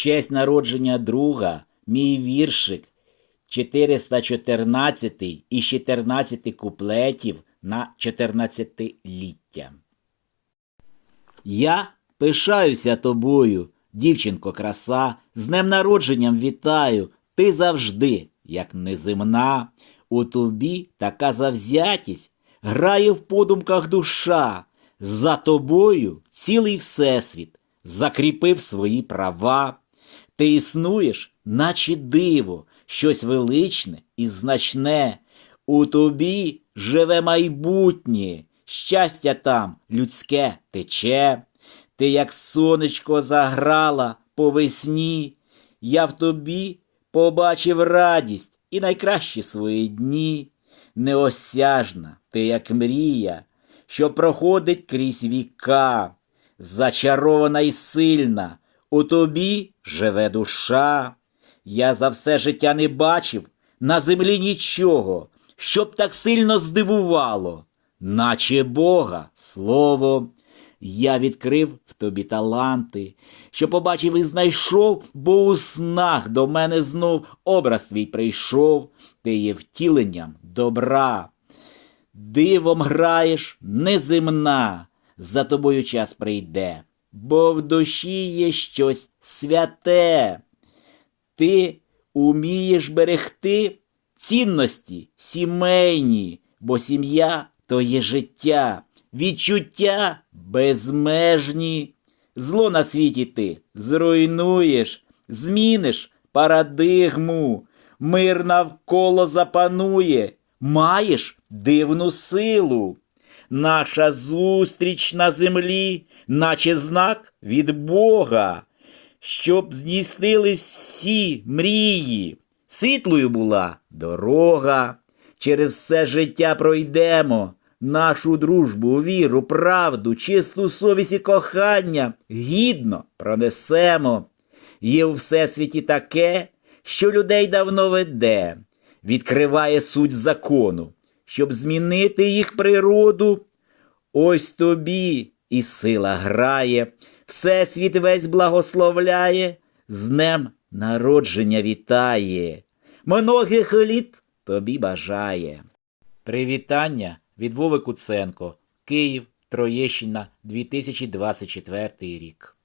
честь народження друга, мій віршик 414 із 14 куплетів на 14-ліття. Я пишаюся тобою, дівчинко краса, з днем народженням вітаю. Ти завжди, як неземна, у тобі така завзятість, грає в подумках душа. За тобою цілий всесвіт закріпив свої права. Ти існуєш, наче диво, щось величне і значне. У тобі живе майбутнє, щастя там людське тече. Ти, як сонечко, заграла по весні, я в тобі побачив радість і найкращі свої дні. Неосяжна ти, як мрія, що проходить крізь віка, зачарована і сильна, у тобі живе душа. Я за все життя не бачив на землі нічого, щоб так сильно здивувало, наче Бога слово. Я відкрив в тобі таланти, що побачив і знайшов, бо у снах до мене знов образ твій прийшов, ти є втіленням добра. Дивом граєш неземна, за тобою час прийде, бо в душі є щось святе. Ти умієш берегти цінності сімейні, бо сім'я то є життя, відчуття безмежні. Зло на світі ти зруйнуєш, зміниш парадигму, мир навколо запанує, маєш дивну силу. Наша зустріч на землі, наче знак від Бога, щоб здійснились всі мрії. Світлою була дорога. Через все життя пройдемо. Нашу дружбу, віру, правду, чисту совість і кохання гідно пронесемо. Є у всесвіті таке, що людей давно веде, відкриває суть закону, щоб змінити їх природу. Ось тобі і сила грає, всесвіт весь благословляє, з днем народження вітає, многих літ тобі бажає. Привітання від Вови Куценко, Київ, Троєщина, 2024 рік.